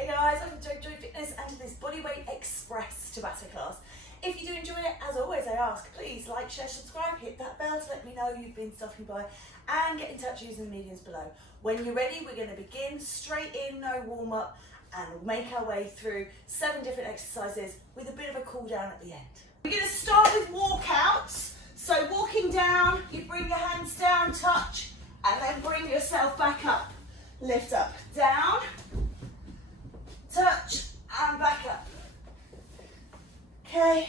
Hey guys, I'm JoeGa Fitness and this Bodyweight Express Tabata class. If you do enjoy it, as always I ask, please like, share, subscribe, hit that bell to let me know you've been stopping by, and get in touch using the mediums below. When you're ready, we're going to begin straight in, no warm up, and we'll make our way through 7 different exercises with a bit of a cool down at the end. We're going to start with walkouts. So walking down, you bring your hands down, touch, and then bring yourself back up. Lift up, down, touch, and back up. Okay.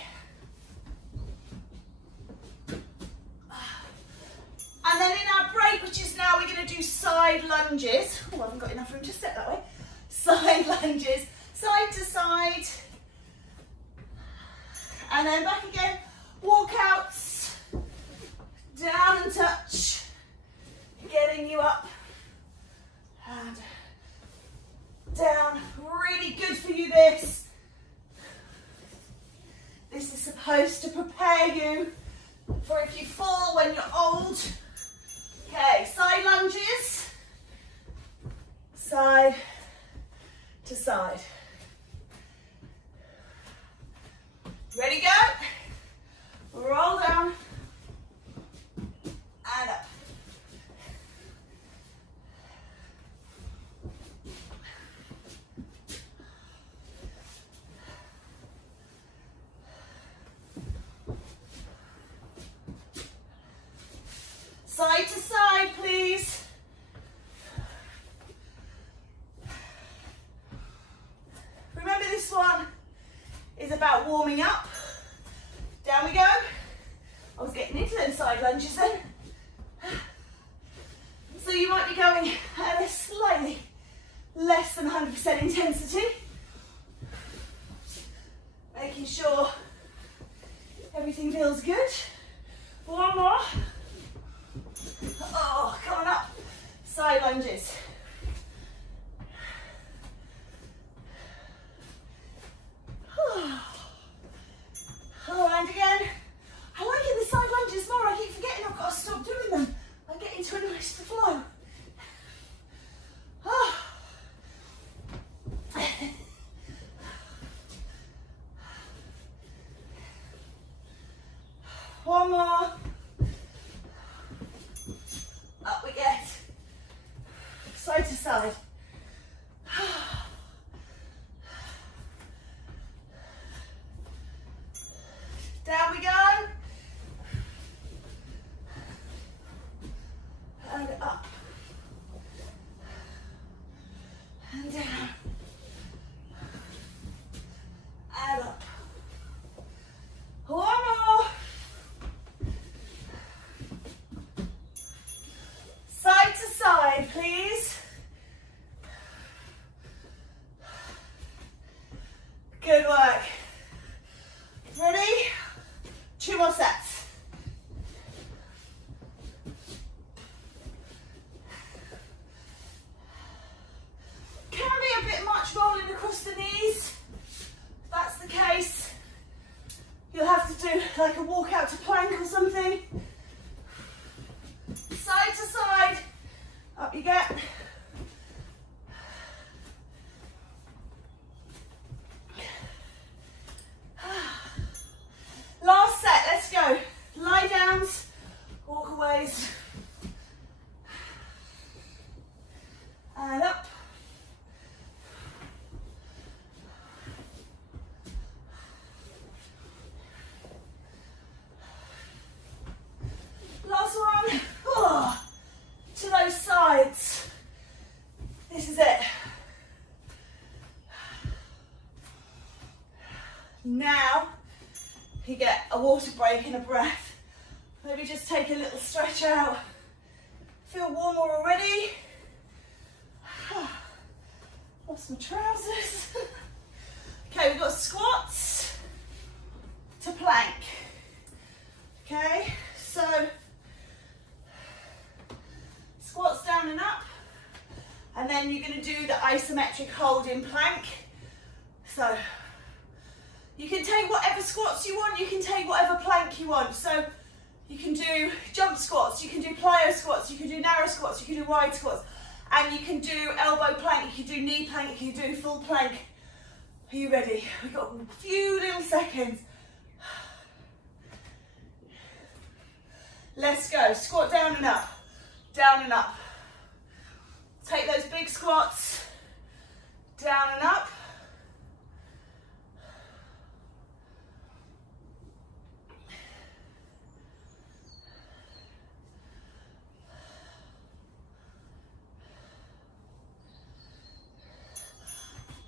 And then in our break, which is now, we're going to do side lunges. Oh, I haven't got enough room to step that way. Side lunges, side to side. And then back again, walkouts, down and touch, getting you up and down. Really good for you, this. This is supposed to prepare you for if you fall when you're old. Okay, side lunges, side to side. Ready, go. Roll down and up. Side to side, please. Remember, this one is about warming up. Down we go. I was getting into them side lunges then. So you might be going at a slightly less than 100% intensity. Making sure everything feels good. One more. Oh, coming up. Side lunges. Oh, and again. I like it, the side lunges more. I keep forgetting I've got to stop doing them. I get into a nice flow. Oh. One more. Up we get. Side to side. Down we go. And up. And down. And up. One more. Side to side, please. Good work. Ready? 2 more sets. Can be a bit much rolling across the knees. If that's the case, you'll have to do like a walk out to plank or something. Side to side, up you get. Last set, let's go. Lie downs, walkaways, and up. Last one. Oh, to those sides. This is it. Now you get a water break and a breath. Maybe just take a little stretch out. Feel warmer already. Lost my trousers. Okay, we've got squats to plank. Okay, so squats down and up, and then you're going to do the isometric hold in plank. So you can take whatever squats you want, you can take whatever plank you want. So you can do jump squats, you can do plyo squats, you can do narrow squats, you can do wide squats. And you can do elbow plank, you can do knee plank, you can do full plank. Are you ready? We've got a few little seconds. Let's go. Squat down and up, down and up. Take those big squats, down and up.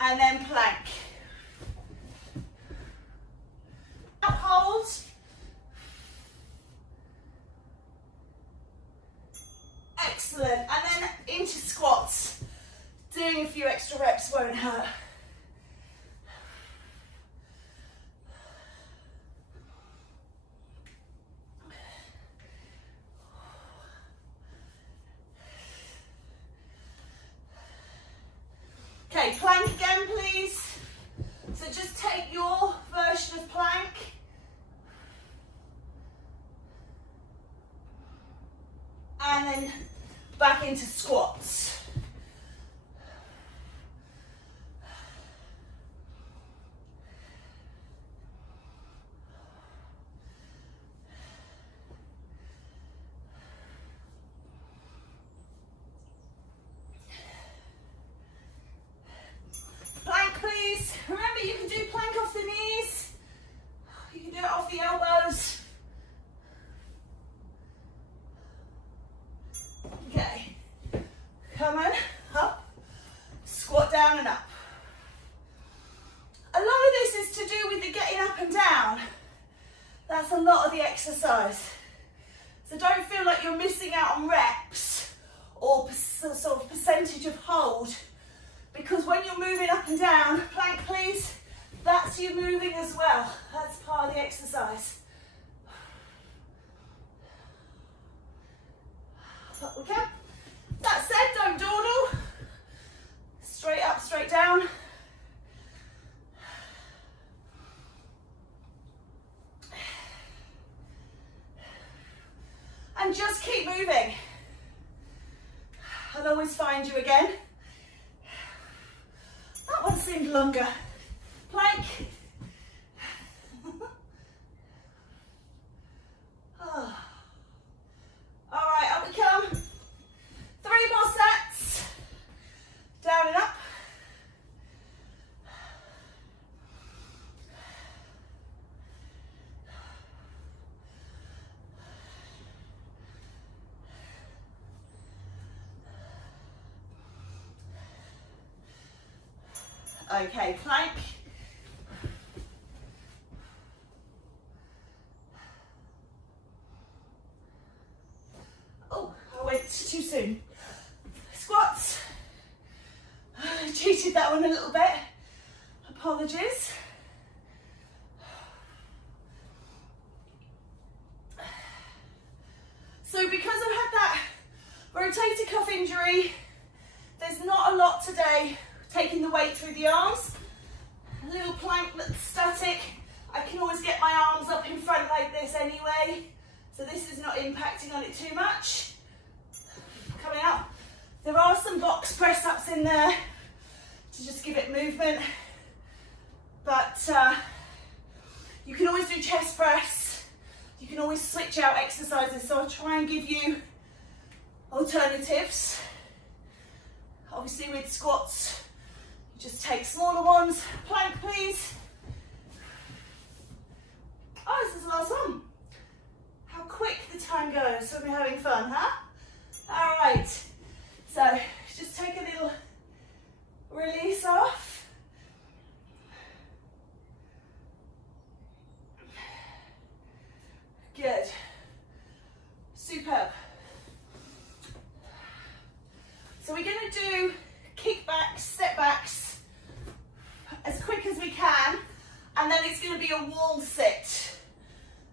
And then plank. Up, hold. Excellent. And then into squats. Doing a few extra reps won't hurt. Okay, plank again, please. So just take your version of plank. And then back into squats. Plank, please. Remember, you can do plank off the knees. You can do it off the elbows. Okay. Come on, up. Squat down and up. A lot of this is to do with the getting up and down. That's a lot of the exercise. So don't feel like you're missing out on reps or sort of percentage of hold. Because when you're moving up and down, plank please, that's you moving as well. That's part of the exercise. Up we can. That said, don't dawdle. Straight up, straight down. And just keep moving. I'll always find you again. That one seemed longer. Plank. Oh. All right, up we come. 3 more sets. Down and up. Okay, plank. Oh, I went too soon. Squats. I cheated that one a little bit. Apologies. So because I've had that rotator cuff injury, there's not a lot today taking the weight through the arms. A little plank that's static. I can always get my arms up in front like this anyway, so this is not impacting on it too much. Coming up, there are some box press ups in there to just give it movement, but you can always do chest press. You can always switch out exercises, so I'll try and give you alternatives. Obviously with squats, just take smaller ones. Plank, please. Oh, this is the last one. How quick the time goes when we're having fun, huh? All right. So just take a little release off. Good. Superb. So we're going to do kickbacks, step backs as quick as we can, and then it's going to be a wall sit.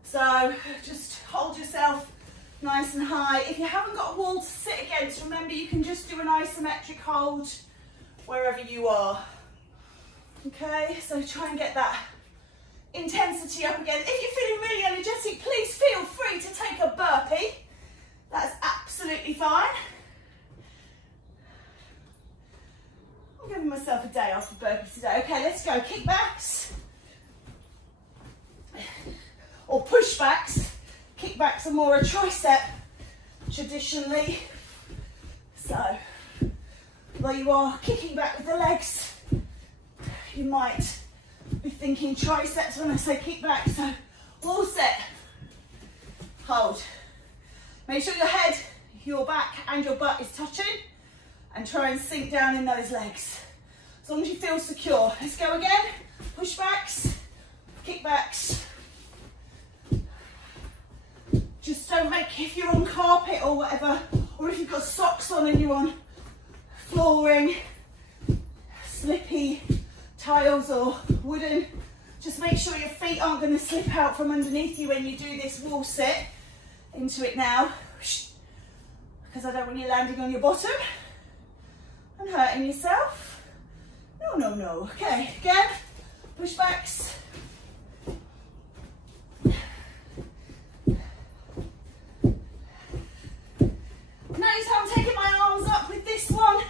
So just hold yourself nice and high. If you haven't got a wall to sit against, remember you can just do an isometric hold wherever you are. Okay, so try and get that intensity up again. If you're feeling really energetic, please feel free to take a burpee. That's absolutely fine. a day off of burpees today. Okay, let's go. Kickbacks or pushbacks. Kickbacks are more a tricep traditionally. So, although you are kicking back with the legs, you might be thinking triceps when I say kickback. So, all set. Hold. Make sure your head, your back and your butt is touching, and try and sink down in those legs. As long as you feel secure. Let's go again. Pushbacks, kickbacks. Just don't make, if you're on carpet or whatever, or if you've got socks on and you're on flooring, slippy tiles or wooden, just make sure your feet aren't going to slip out from underneath you when you do this wall sit. Into it now, because I don't want you landing on your bottom and hurting yourself. No, no, no. Okay, again, pushbacks. Notice how I'm taking my arms up with this one.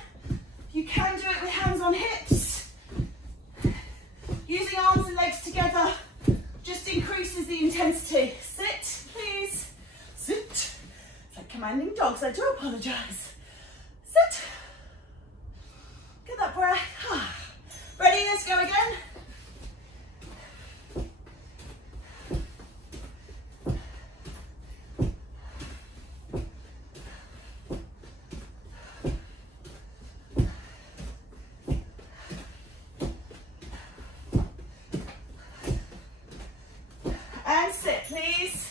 You can do it with hands on hips. Using arms and legs together just increases the intensity. Sit, please. Sit. It's like commanding dogs, I do apologise. Sit. Get that breath. Ready, let's go again. And sit, please.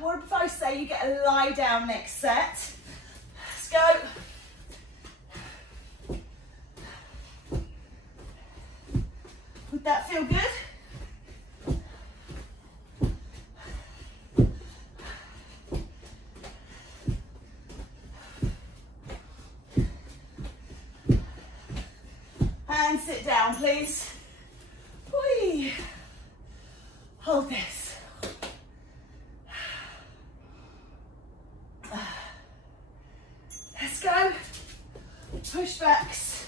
What if I say you get a lie down next set? Let's go. Would that feel good? And sit down, please. Whee. Hold this. Let's go. Pushbacks.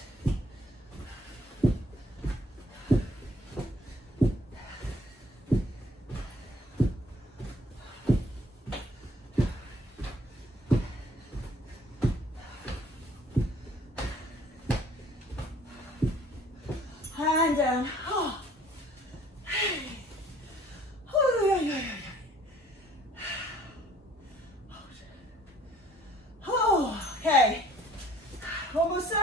And down. Oh. Oh, okay. One more set.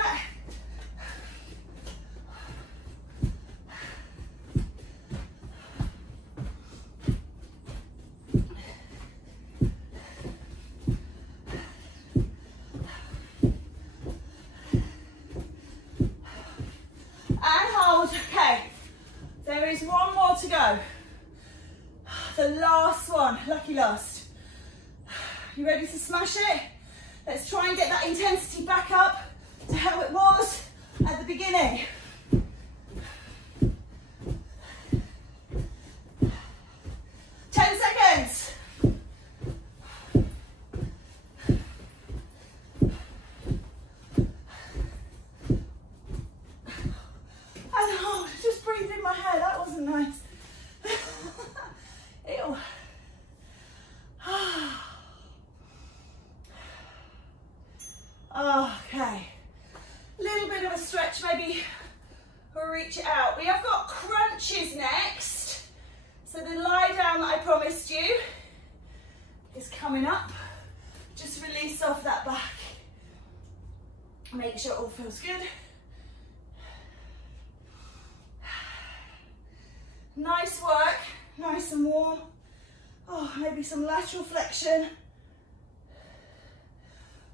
And hold. Okay. There is one more to go. The last one. Lucky last. You ready to smash it? Let's try and get that intensity back up to how it was at the beginning. Seconds. And hold. Just breathe in my hair. That wasn't nice. Ew. Okay, little bit of a stretch, maybe reach it out. We have got crunches next. So the lie down that I promised you is coming up. Just release off that back. Make sure it all feels good. Nice work, nice and warm. Oh, maybe some lateral flexion.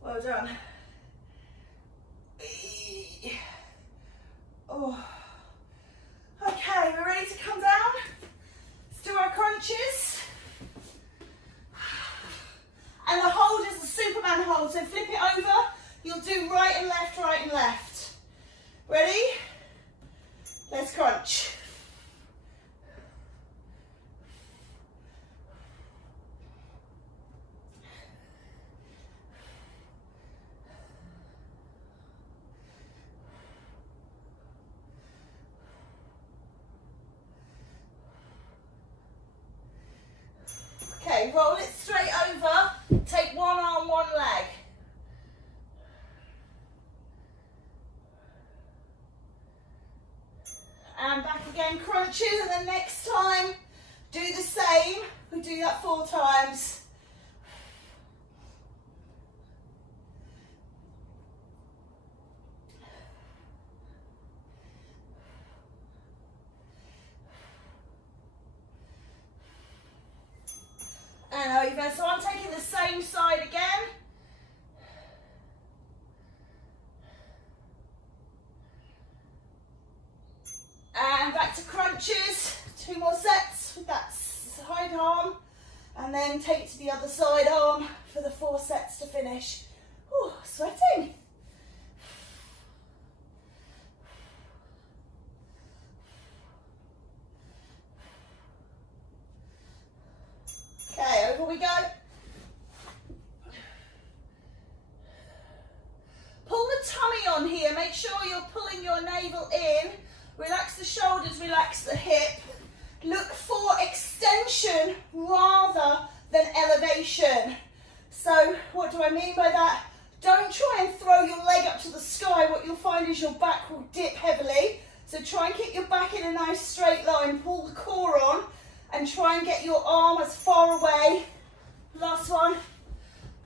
Well done. Oh. Okay, we're ready to come down. Let's do our crunches. And the hold is the Superman hold, so flip it over. You'll do right and left, right and left. Ready? Let's crunch. Okay, roll it straight over. Take one arm, one leg. And back again, crunches, and then next time, do the same. We do that 4 times. And over, so I'm taking the same side again. And back to crunches, 2 more sets with that side arm, and then take it to the other side arm for the 4 sets to finish. Ooh, sweating. Okay, over we go. Pull the tummy on here, make sure you're pulling your navel in. Relax the shoulders, relax the hip. Look for extension rather than elevation. So what do I mean by that? Don't try and throw your leg up to the sky. What you'll find is your back will dip heavily. So try and keep your back in a nice straight line. Pull the core on and try and get your arm as far away, last one,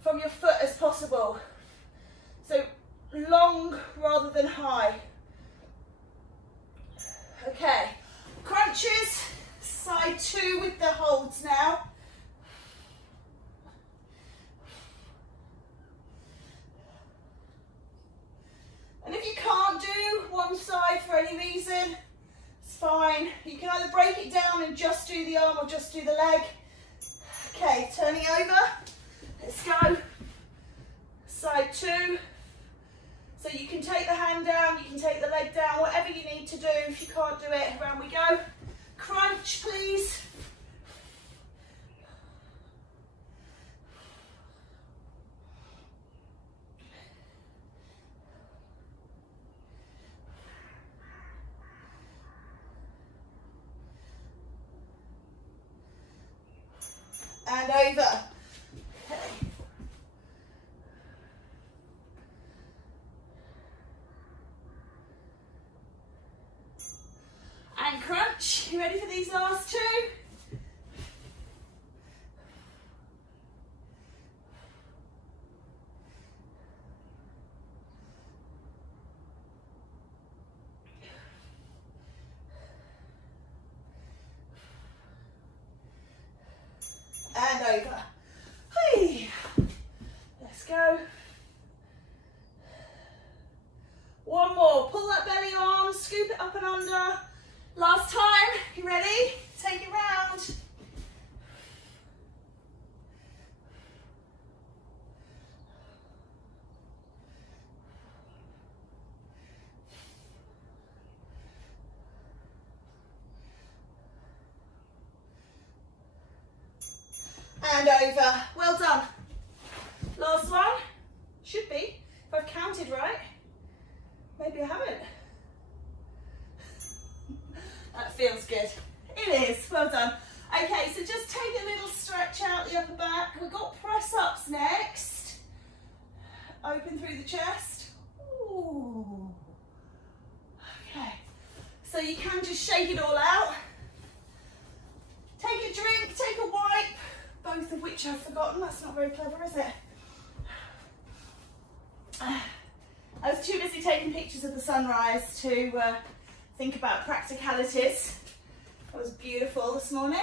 from your foot as possible. So long rather than high. Okay, crunches, side 2 with the holds now. And if you can't do one side for any reason, it's fine. You can either break it down and just do the arm or just do the leg. Okay, turning over, let's go. Side 2. So you can take the hand down, you can take the leg down, whatever you need to do. If you can't do it, around we go. Crunch, please. And over. Okay. And crunch. You ready for these last 2? And over. Hey. Let's go. One more. Pull that belly on, scoop it up and under. Last time. You ready? Take it round. And over. Well done. Last one. Should be, if I've counted right. Maybe I haven't. That feels good. It is. Well done. Okay, so just take a little stretch out the upper back. We've got press ups next. Open through the chest. Ooh. Okay. So you can just shake it all out. Take a drink, take a wipe. Both of which I've forgotten. That's not very clever, is it? I was too busy taking pictures of the sunrise to think about practicalities. It was beautiful this morning.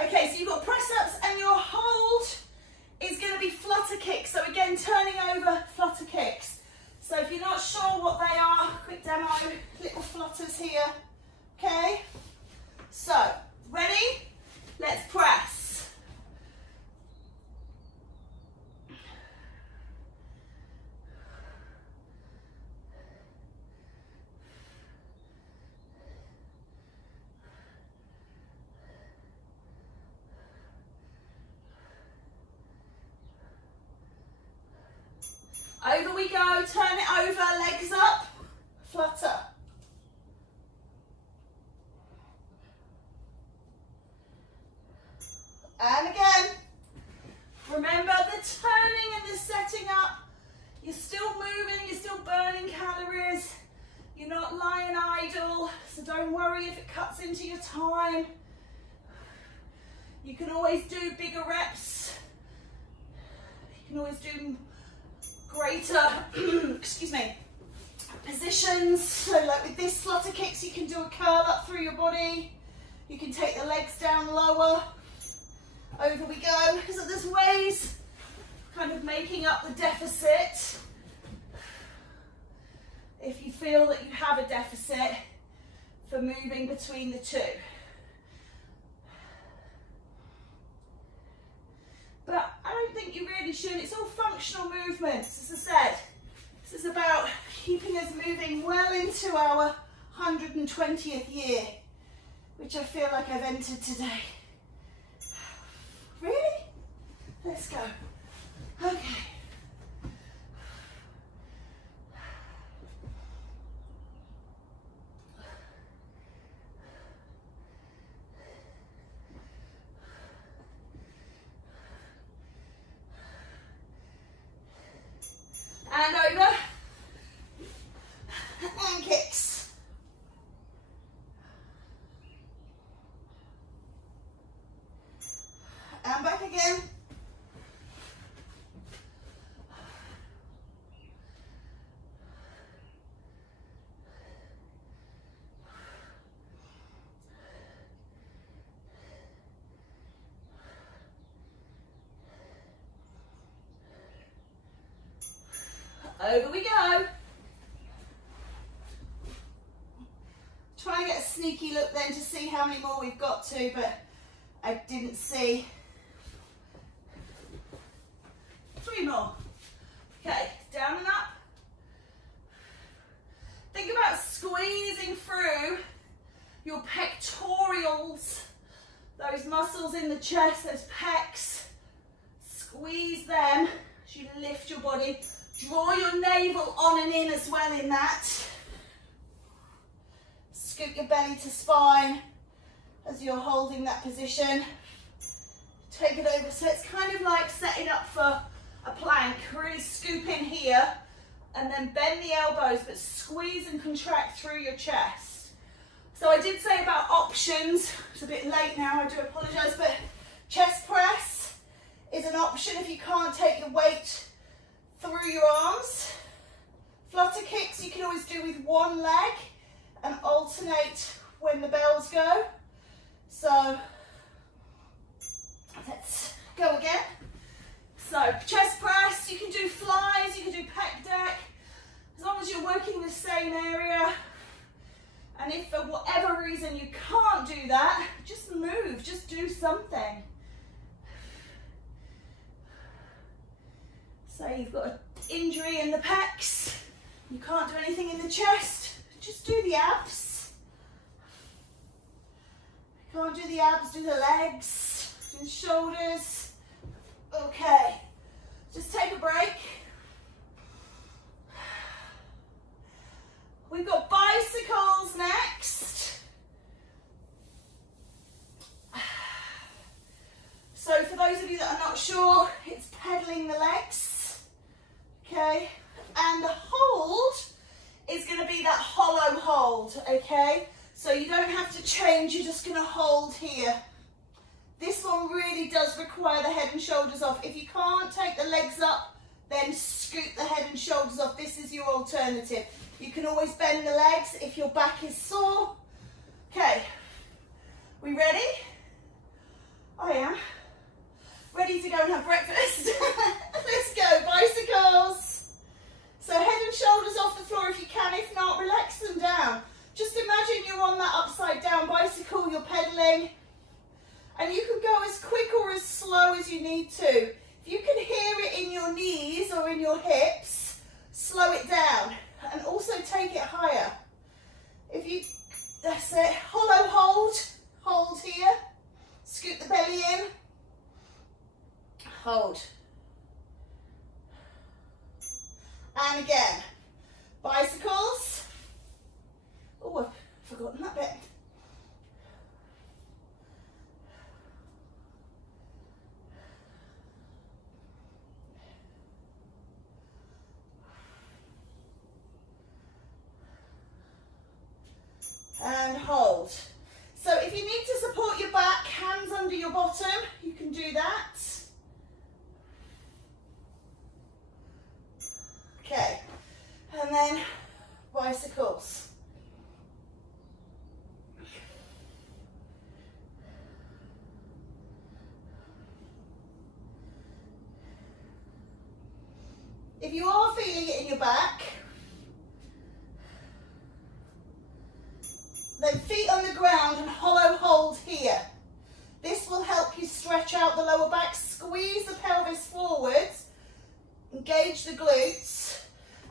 Okay, so you've got press ups and your hold is going to be flutter kicks. So again, turning over flutter kicks. So if you're not sure what they are, quick demo, little flutters here. Okay, so ready? Let's press. Over we go, turn it over, legs up, flutter. And again. not lying idle, so don't worry if it cuts into your time. You can always do bigger reps. You can always do greater, excuse me, positions. So like with this flutter kicks, you can do a curl up through your body. You can take the legs down lower. Over we go. So there's ways kind of making up the deficit. If you feel that you have a deficit for moving between the two. But I don't think you really should. It's all functional movements, as I said. This is about keeping us moving well into our 120th year, which I feel like I've entered today. Really? Let's go. Okay. And over, and kicks. And back again. Over we go. Try and get a sneaky look then to see how many more we've got to, but I didn't see. 3 more. Okay, down and up. Think about squeezing through your pectorals, those muscles in the chest, those pecs. Squeeze them as you lift your body. Draw your navel on and in as well in that. Scoot your belly to spine as you're holding that position. Take it over. So it's kind of like setting up for a plank. Really scoop in here and then bend the elbows, but squeeze and contract through your chest. So I did say about options. It's a bit late now, I do apologise, but chest press is an option if you can't take your weight through your arms. Flutter kicks you can always do with one leg and alternate when the bells go. So let's go again. So chest press, you can do flies, you can do pec deck, as long as you're working the same area. And if for whatever reason you can't do that, just move, just do something. So you've got an injury in the pecs, you can't do anything in the chest, just do the abs. Can't do the abs, do the legs, do the shoulders. Okay, just take a break. We've got bicycles next. So for those of you that are not sure, it's pedaling the legs. Okay, and the hold is going to be that hollow hold, okay? So you don't have to change, you're just going to hold here. This one really does require the head and shoulders off. If you can't take the legs up, then scoot the head and shoulders off. This is your alternative. You can always bend the legs if your back is sore. Okay, we ready? I am. Ready to go and have breakfast. Let's go, bicycles. So head and shoulders off the floor if you can, if not, relax them down. Just imagine you're on that upside down bicycle, you're pedaling, and you can go as quick or as slow as you need to. If you can hear it in your knees or in your hips, slow it down and also take it higher. If you, that's it, hollow hold here, scoot the belly in, hold. And again, bicycles. Oh, I've forgotten that bit. if you need to support your back, hands under your bottom, you can do that. Okay, and then bicycles. If you are feeling it in your back, then feet on the ground and hollow hold here. This will help you stretch out the lower back, squeeze the pelvis forwards, engage the glutes,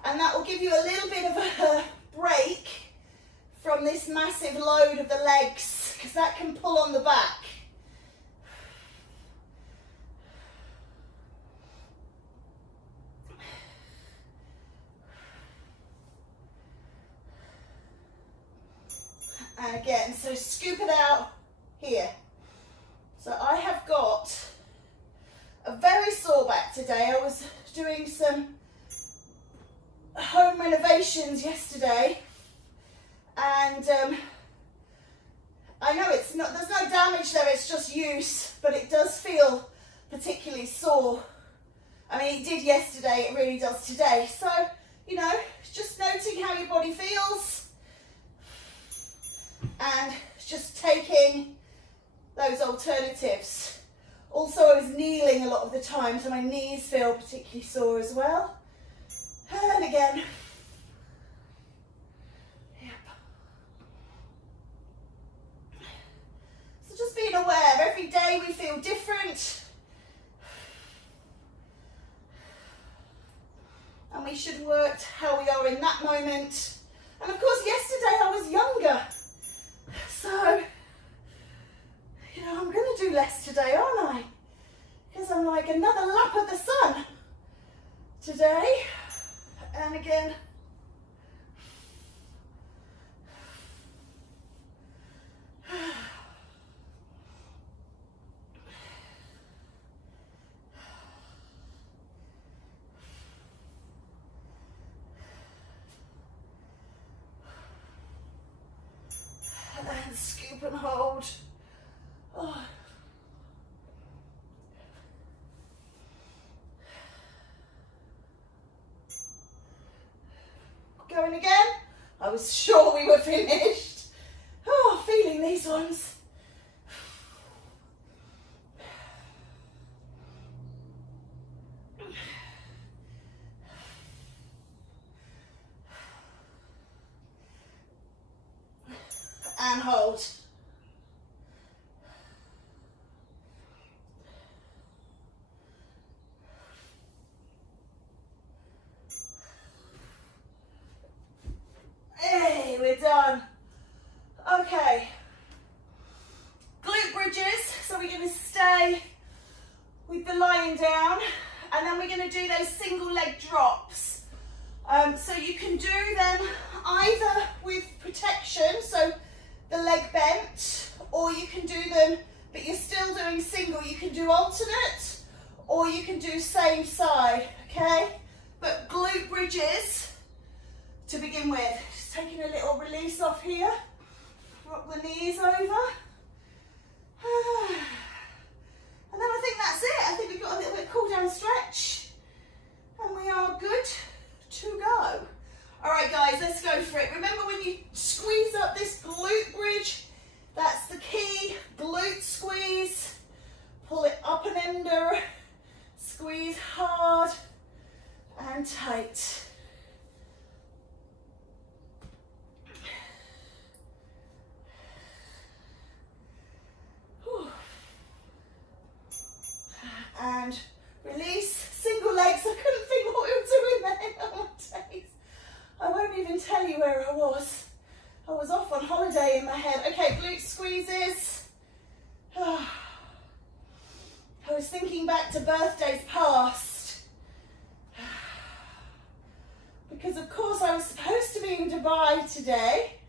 and that will give you a little bit of a break from this massive load of the legs, because that can pull on the back. And again, so scoop it out here. So I have got a very sore back today. I was doing some home renovations yesterday, and I know it's not, there's no damage there, it's just use, but it does feel particularly sore. I mean, it did yesterday, it really does today. So, you know, just noting how your body feels and just taking those alternatives. Also, I was kneeling a lot of the time, so my knees feel particularly sore as well. And again. Yep. So just being aware, every day we feel different. And we should work how we are in that moment. And of course, yesterday I was younger. So, you know, I'm going to do less today, aren't I? Because I'm like another lap of the sun today. And again. And scoop and hold. Oh. Going again. I was sure we were finished. Oh, feeling these ones. And hold. Hey, we're done. Okay. Glute bridges. So we're going to stay with the lying down, and then we're going to do those single leg drops. So you can do them either with protection, so the leg bent, or you can do them, but you're still doing single. You can do alternate, or you can do same side, okay? But glute bridges to begin with. Just taking a little release off here. Drop the knees over. And then I think that's it. I think we've got a little bit of cool down stretch. And we are good to go. All right, guys, let's go for it. Remember, when you squeeze up this glute bridge, that's the key. Glute squeeze. Pull it up and under. Squeeze hard and tight. Whew. And release. Single legs. I couldn't think what we were doing then. Oh my days. I won't even tell you where I was. I was off on holiday in my head. Okay, glute squeezes. I was thinking back to birthdays past. Because of course I was supposed to be in Dubai today,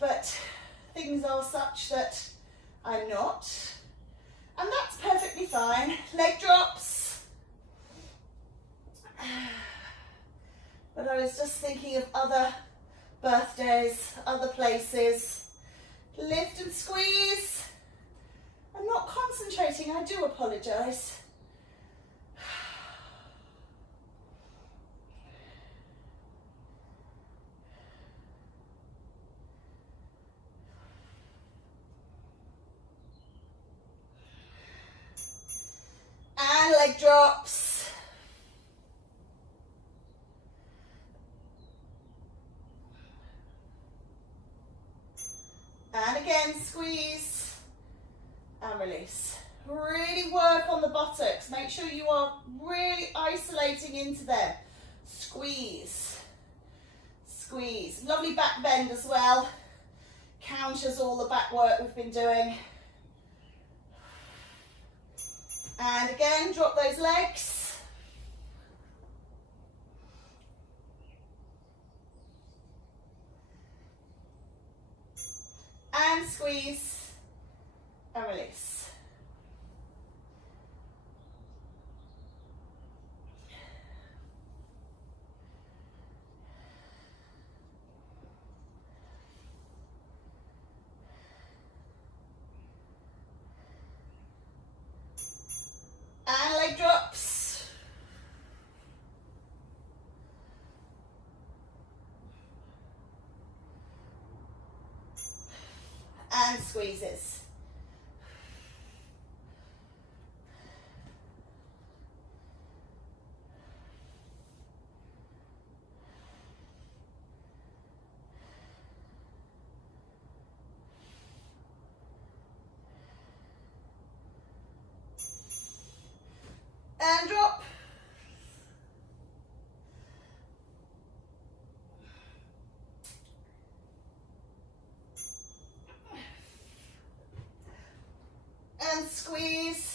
but things are such that I'm not. And that's perfectly fine. Leg drops. But I was just thinking of other birthdays, other places. Lift didn't squeeze. I'm not concentrating, I do apologise. And leg drops. And again, squeeze and release. Really work on the buttocks. Make sure you are really isolating into them. Squeeze, squeeze. Lovely back bend as well. Counters all the back work we've been doing. And again, drop those legs. And squeeze and release. And leg drops. And squeezes. And drop. And squeeze.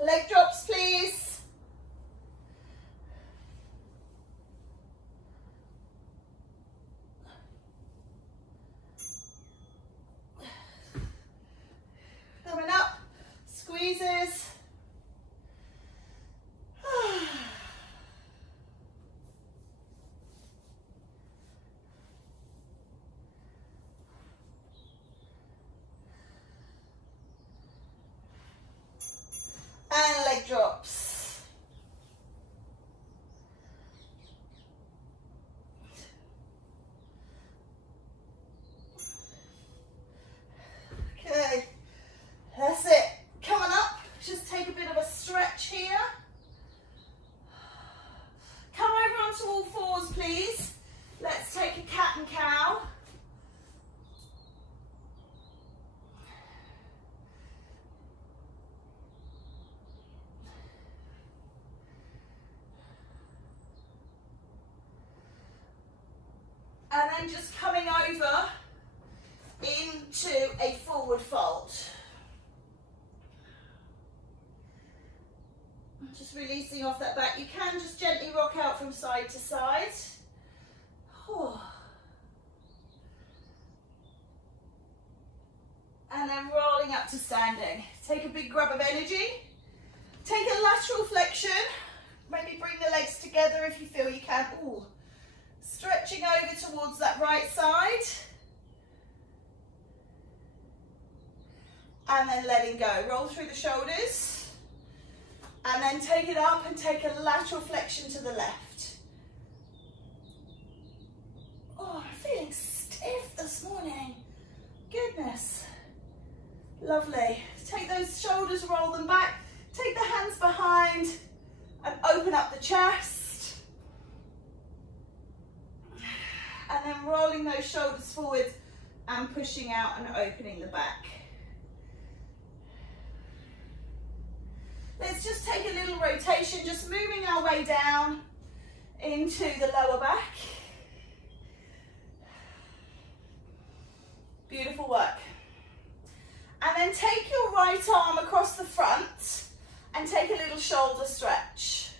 Leg drops, please. Coming up, squeezes. And leg drops. Okay, that's it. Coming up, just take a bit of a stretch here. Come over onto all fours, please. Let's take a cat and cow. And then just coming over into a forward fold. Just releasing off that back. You can just gently rock out from side to side. And then rolling up to standing. Take a big grab of energy. Take a lateral flexion. Maybe bring the legs together if you feel you can. Ooh. Stretching over towards that right side. And then letting go. Roll through the shoulders. And then take it up and take a lateral flexion to the left. Oh, I'm feeling stiff this morning. Goodness. Lovely. Take those shoulders, roll them back. Take the hands behind and open up the chest. And then rolling those shoulders forward and pushing out and opening the back. Let's just take a little rotation, just moving our way down into the lower back. Beautiful work. And then take your right arm across the front and take a little shoulder stretch.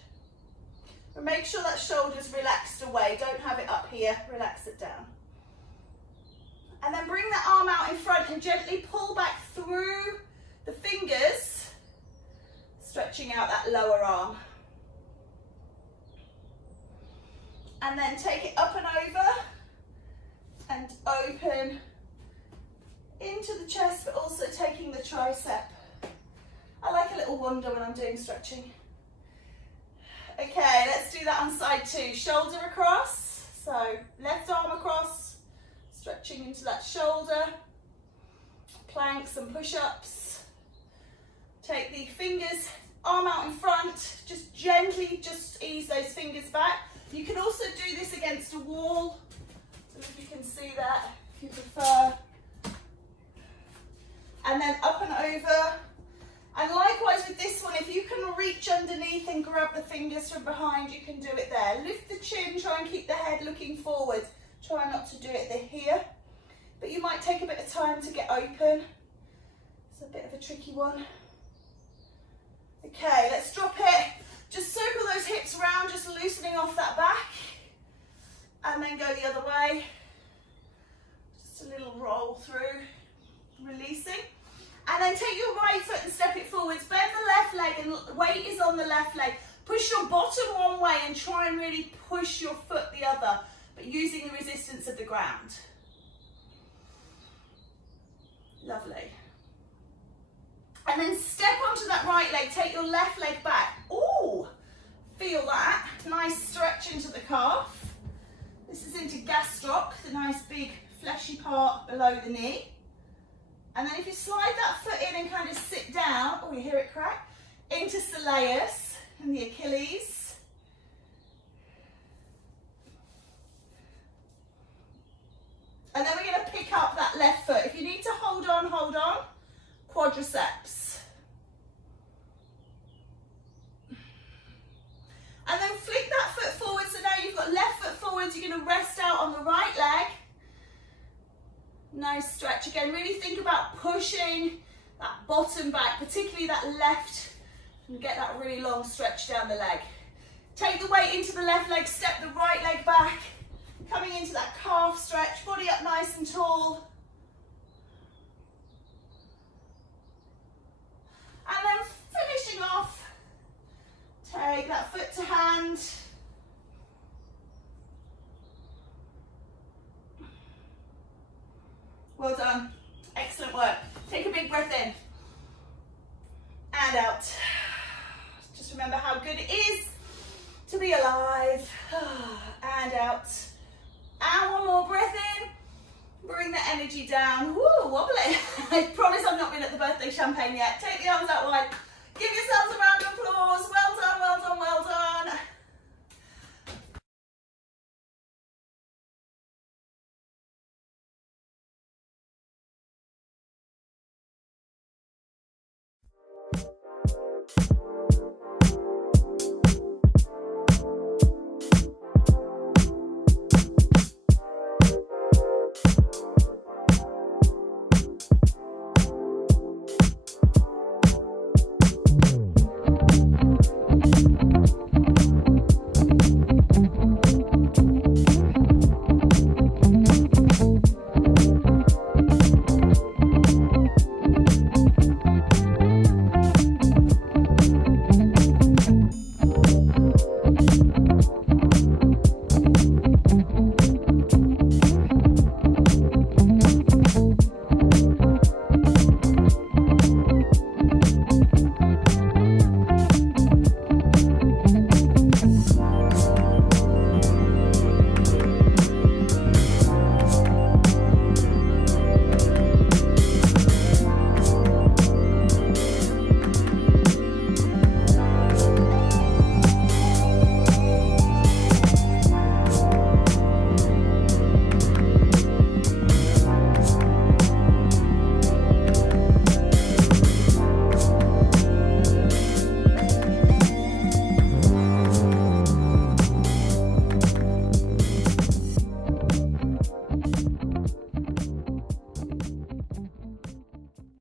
And make sure that shoulder's relaxed away. Don't have it up here, relax it down. And then bring that arm out in front and And then take it up and over and open into the chest, but also taking the tricep. I like a little wander when I'm doing stretching. Okay, let's do that on side 2. Shoulder across, so left arm across, stretching into that shoulder. Planks and push-ups. Take the fingers, arm out in front, just gently, just ease those fingers back. You can also do this against a wall, so if you can see that, if you prefer. And then up and over. And likewise with this one, if you can reach underneath and grab the fingers from behind, you can do it there. Lift the chin, try and keep the head looking forward. Try not to do it here, but you might take a bit of time to get open. It's a bit of a tricky one. Okay, let's drop it. Just circle those hips around, just loosening off that back. And then go the other way. Just a little roll through, releasing. And then take your right foot and step it forwards. Bend the left leg and weight is on the left leg. Push your bottom one way and try and really push your foot the other, but using the resistance of the ground. Lovely. And then step onto that right leg, take your left leg back. Ooh, feel that. Nice stretch into the calf. This is into gastroc, the nice big fleshy part below the knee. And then if you slide that foot in and kind of sit down, oh, you hear it crack, into soleus and the Achilles. And then we're going to pick up that left foot. If you need to hold on, quadriceps. And then flick that foot forward, so now you've got left foot forwards, you're going to rest out on the right leg. Nice stretch again. Really think about pushing that bottom back, particularly that left, and get that really long stretch down the leg. Take the weight into the left leg, step the right leg back, coming into that calf stretch, body up nice and tall. And then finishing off, take that foot to hand. Well done. Excellent work. Take a big breath in and out. Just remember how good it is to be alive. And out. And one more breath in. Bring the energy down. Woo, wobbly. I promise I've not been at the birthday champagne yet. Take the arms out wide.